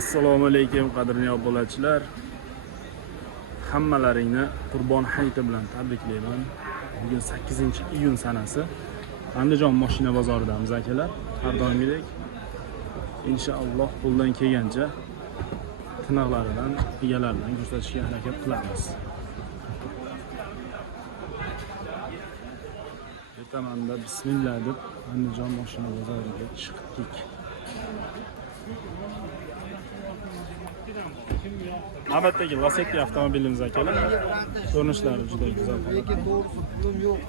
Assalomu alaykum qadrli obunachilar. Hammalaringni Qurbon hayiti bilan tabriklayman. Bugun 8-iyun sanasi. Andijon mashina bozoridamiz akalar. Har doimgidek inshaalloh qo'ldan kelgancha tinoqlaridan, egalaridan ko'rsatishga harakat qilamiz. Ertamanda bismillah deb Andijon mashina bozoriga chiqdik. Navbatdagi Lacetti avtomobilimiz akalar. Ko'rinishlari juda go'zal. Lekin to'g'risi pulim yo'q.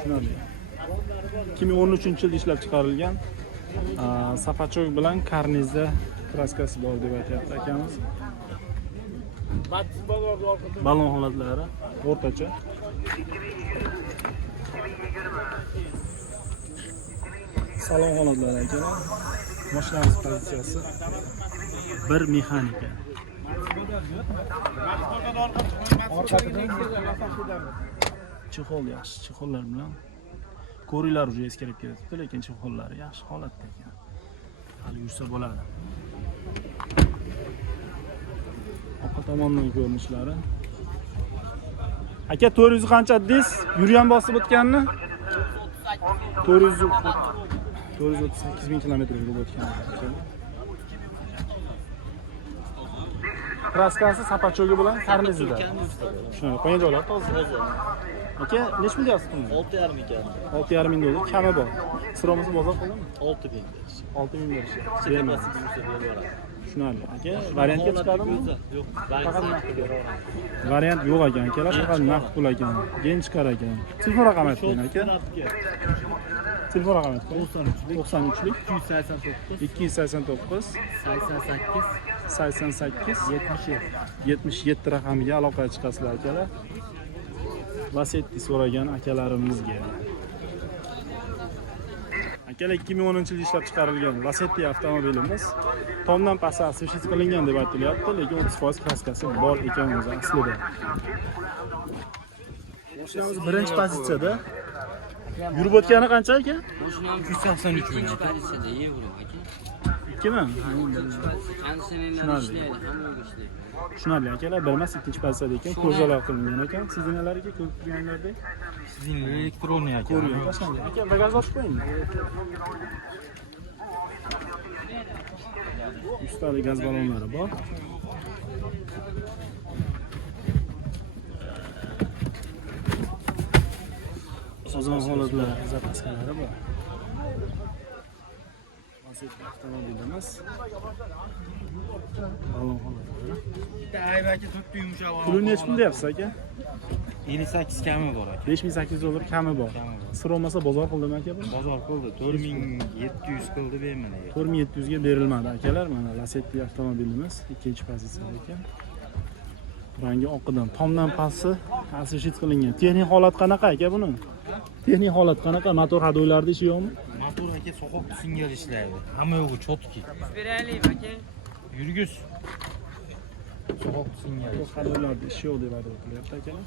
Shunday. 2013-yilda ishlab chiqarilgan sapachok bilan karnizda kraskasi bor deb aytayapti akamiz. Balon holatlari o'rtacha. Salon holatlari akalar. Mashinamiz pozitsiyasi bir mexanika. Chexol yaxshi, chexollar bilan ko'ringlar уже eskirib ketibdi, lekin chexollari yaxshi holatda ekan. Hali yursa bo'ladi. Orqa tomondan ko'rinishlari. Aka 400 qancha dedingiz? Yurgan bosib o'tganni? 438 ming kilometr yurib o'tgan. Kraskasi sapachogi bilan karnizida. Shuni qo'ying joylar toza. Aka, nechta deyapsiz buni? 6,5 ming ekan. 6,5 ming dollar kami bor. Siromisi bozor qo'ydimi? 6 ming. 6 ming berish. Chekmasi yursa bo'laveradi. Tushunarli. Aka, variantga chiqadimi? Yo'q, variant yo'q ekan, akalar, faqat naqd pul ekan. Keyin chiqar ekan. Telefon raqami ayting aka. Telefon raqami ayting. 93lik 289 88 77 raqamiga aloqaga chiqasizlar akalar. Lacetti so'ragan akalarimizga. Akalar 2010-yilda ishlab chiqarilgan Lacetti avtomobilimiz tomdan pastga asfalt qilingan deb aytilyapti, lekin 30% kraskasi bor ekan o'zi aslida. Mashinamiz birinchi pozitsiyada. Yurib o'tgani qancha aka? Mashinam 293 ming pozitsiyada yevro aka. 2mi? Tushunarli. Tushunarli akalar, bir emas ikkinchi pozitsiyada ekan, ko'rzalar qilingan ekan. Sizinalariga ko'rib turganlardek. Sizning elektronniy aka. Ko'rgan tashlangan. Aka, bagaj ochib qo'ying. Ustali gaz balonlari bor. Sozon holatlar, zapaskalari bor. Lacetti avtomobilimiz. Balon holatlari. Aybaki tutdi yumshoq. Puli nech pul deyapsiz aka? 58 kami bor aka. 5800 dollar kami bor. Sir olmasa bozor qildimi aka bu? Bozor qildi. 4700 qildi berilmadi. 4700 ga berilmadi akalar. Mana Lacetti avtomobilimiz ikkinchi pozitsiyada ekan. Rangi oqidan, tomdan pasti asfalt qilingan. Texnik holat qanaqa aka buni? Texnik holat qanaqa? Motor hadoylarida ishi yo'qmi? Motor aka soqoq singal ishlaydi. Hamma yo'g'i chotki. Beraylik aka. Yurgis. Soqoq singal. Hadoylarda ishi yo'q deb aytilyapti akalar.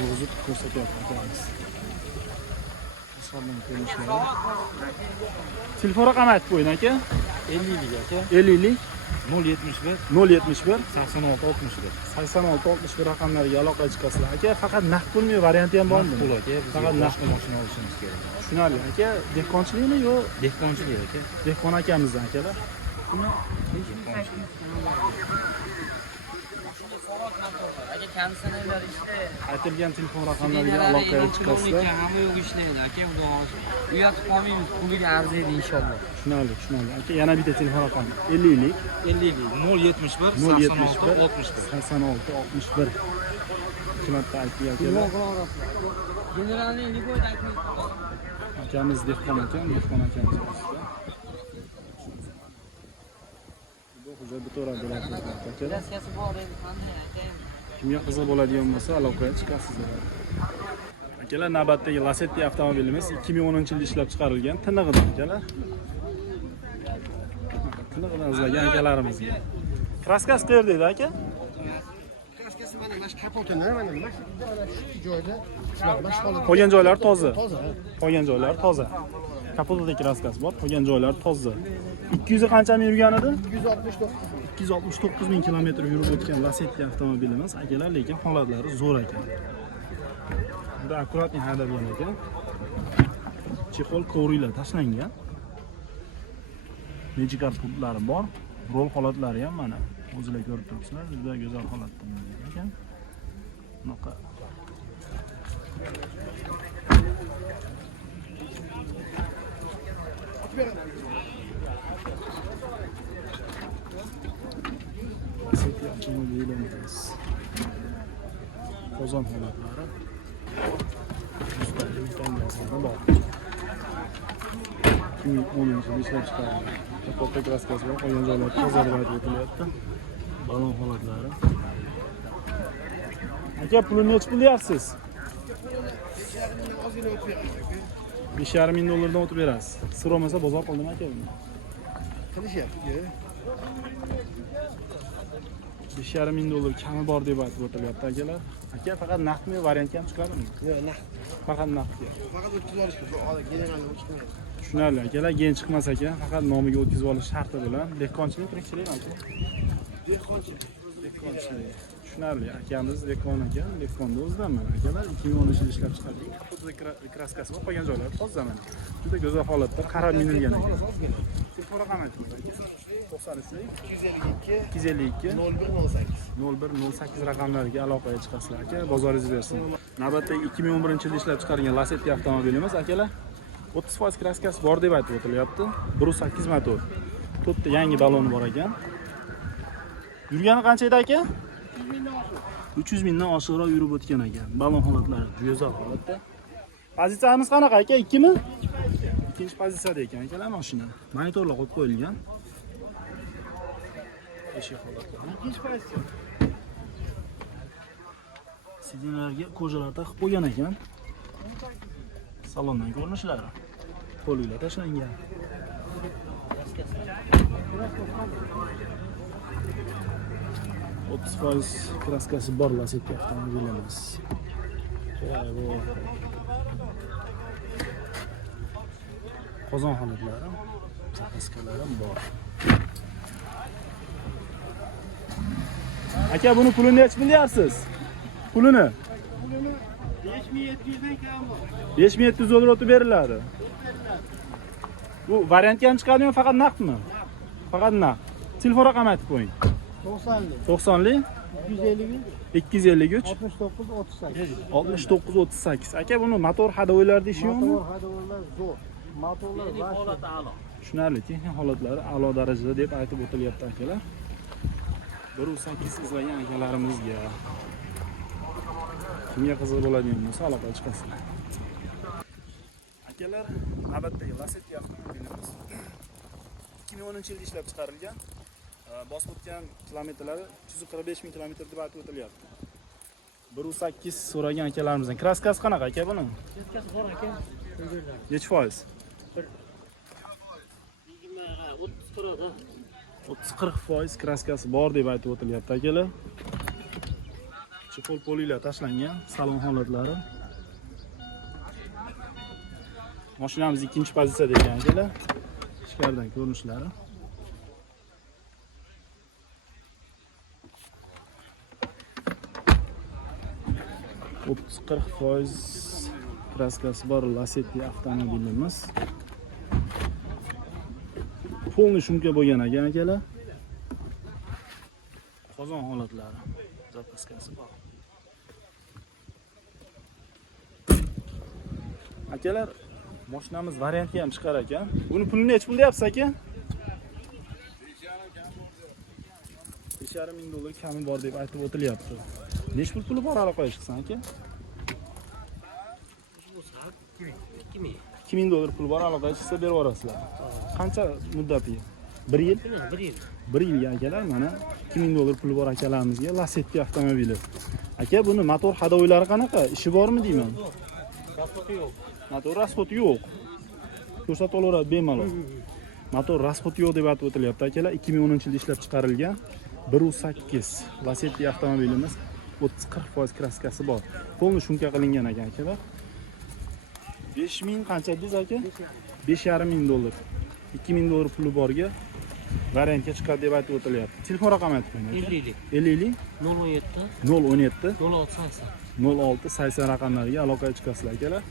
Yozib ko'rsatyapti akamiz. Telefon raqami aytib qo'ying aka. 50lik aka. 50lik 071 071 86 61. 66-61 raqamlariga aloqaga chiqasizlar. Aka, faqat naqd pulmi, varianti ham bormi? Pul aka. Faqat naqd mashina olishimiz kerak. Tushunarli. Aka, dehqonchilikmi yo? Dehqonchilik aka. Dehqon akamizdan akalar. Aka konditsionerlar ishlaydi. Aytilgan telefon raqamlariga aloqaga chiqasizlar. Hamma yo'q ishlaydi aka, xudo xohlasa. Uyatib qolmaymiz, puliga arziydi inshaalloh. Tushunarli. Aka, yana bitta telefon raqami 50lik 50lik 071 86 61. 86 61. Ikki marta aytgan akalar. Generalniy liboy aytmaydi. Akamiz dehqon ekan, dehqon akamiz ostida. Bu hujjat bitoradi akalar. Kraskasi bor edi, qanday aka? Kimga qiziq bo'ladigan bo'lsa aloqaga chiqasizlar. Akalar, navbatdagi Lacetti avtomobilimiz 2010-yilda ishlab chiqarilgan tinig'idan akalar. Tinig'idan izlagan akalarimizga. Kraskasi qayerda edi aka? Kraskasi mana Mana shu kapotini mana nima shu joyda mashq holatda. Qolgan joylari toza. Toza. Qolgan joylari toza. Kapotda kraskasi bor, qolgan joylari toza. 200 ga qanchami yurgan edi? 269. 269 ming kilometr yurib o'tgan Lacetti avtomobilimiz, akalar, lekin holatlari zo'r ekan. Juda akkuratni haydalgan ekan. Chexol kovrilar tashlangan. Magicar putlari bor. Rol holatlari ham mana o'zingizlar ko'rib turibsizlar, juda go'zal holatda ekan. Bunaqa Lacetti avtomobilimiz. Qozon holatlari. Ustalik bor. 2010-yilda ishlab chiqarilgan. Kapotda kraskasi bor, qolgan joylar tozalab o'tilyapti. Balon holatlari. Aka, pulni nech pul deyapsiz? 5,5 ming dollardan o'tib berasiz. Sir olmasa bozor qildimi aka buni? Qilishyapti. 5,5 ming dollar kami bor deb aytib o'tilyapti akalar. Aka, faqat naqdmi, variantga ham chiqadimi? Yo'q, naqd. Faqat naqdga. Faqat o'tkazib olish kerak. General chiqmaydi. Tushunarli akalar, gen chiqmas ekan, faqat nomiga o'tkazib olish sharti bilan. Dehqonchilik, tirikchilik aka. Dehqonchilik. Dehqonchilik. Tushunarli, akamiz dehqon ekan, dehqonni o'zidan mana akalar 2010-yilda ishlab chiqardik. Kapotda kraskasi bor, qolgan joylari toza mana. Juda go'zal holatda qarab minilgan ekan. Telefon raqami ayting. 93 252 0108 raqamlariga aloqaga chiqasizlar aka, bozoringiz bersin. Navbatdagi 2011-yilda ishlab chiqarilgan Lacetti avtomobilimiz akalar 30% kraskasi bor deb aytib o'tilyapti. 1.8 motor. To'rtta yangi baloni bor ekan. Yurgani qancha edi aka? 300 mingdan oshiqroq yurib o'tgan ekan. Balon holatlari juda go'zal holatda. Pozitsiyamiz qanaqa aka? 2 mi? Ikkinchi pozitsiyada ekan akalar mashina. Monitorlar qo'yib qo'yilgan. Eshik holatlari. Ikkinchi pozitsiya. Sidinlarga ko'jalar taqib qo'ygan ekan. Salondan ko'rinishlari. Qo'llar tashlangan. Foiz kraskasi bor Lacetti avtomobilimiz. Bu qozon holatlari, zapaskalar ham bor. Aka, buni pulini nech bilyapsiz? Pulini 5700 dan kam bor. 5700 dollar o'tib beriladi. Bu variantga ham chiqadimi, faqat naqdmi? Faqat naqd. Telefon raqamini aytib qo'ying. 90lik 253 69 38. Aka, buni motor hadovoylarda ishi yo'qmi? Motor hadovoylar zo'r. Motorlar holati a'lo. Tushunarli, texnik holatlari a'lo darajada deb aytib o'tilyapti akalar. 1.8 izlagan akalarimizga kimga qiziq bo'ladigan bo'lsa aloqaga chiqasizlar. Akalar, navbatdagi Lacetti avtomobilimiz 2010-yilda ishlab chiqarilgan. Bosib o'tgan kilometrlari 345 ming kilometr deb aytib o'tilyapti. 1.8 so'ragan akalarimizdan. Kraskasi qanaqa aka buni? Kraskasi bor aka. Necha foiz? 30-40% kraskasi bor deb aytib o'tilyapti akalar. Chexol polilar tashlangan, salon holatlari. Mashinamiz ikkinchi pozitsiyada ekan akalar. Ichkaridan ko'rinishlari. O'ttiz 40% kraskasi bor Lacetti avtomobilimiz. Polni shumka bo'lgan ekan akalar. Qozon holatlari, zapaskasi bor. Akalar, mashinamiz variantga ham chiqar ekan. Buni pulini nech pul deyapsiz aka? 5,5 ming dollar kami bor deb aytib o'tilyapti. Nech puli bor aloqaga chiqsan aka? 2000 dollar pul bor aloqaga chiqsa berib yuborasizlar. Qancha muddatiga? 1 yil? 1 yil. 1 yilga akalar, mana 2000 dollar puli bor akalarimizga Lacetti avtomobili. Aka, buni motor hadovoylari qanaqa? Ishi bormi deyman? Rasxoti yo'q. Motor rasxoti yo'q. Ko'rsatib olaveradi bemalol. Motor rasxoti yo'q deb aytib o'tilyapti akalar. 2010-yilda ishlab chiqarilgan 1.8 Lacetti avtomobilimiz. 30-40% kraskasi bor. Polni shunka qilingan ekan akalar. 5000 qancha dedingiz aka? 5,5 dollar. 2000 dollar puli borga variantga chiqadi deb aytib o'tilyapti. Telefon raqami aytib qo'ying aka. 50 017 017 0680 0680 raqamlariga aloqaga chiqasizlar akalar.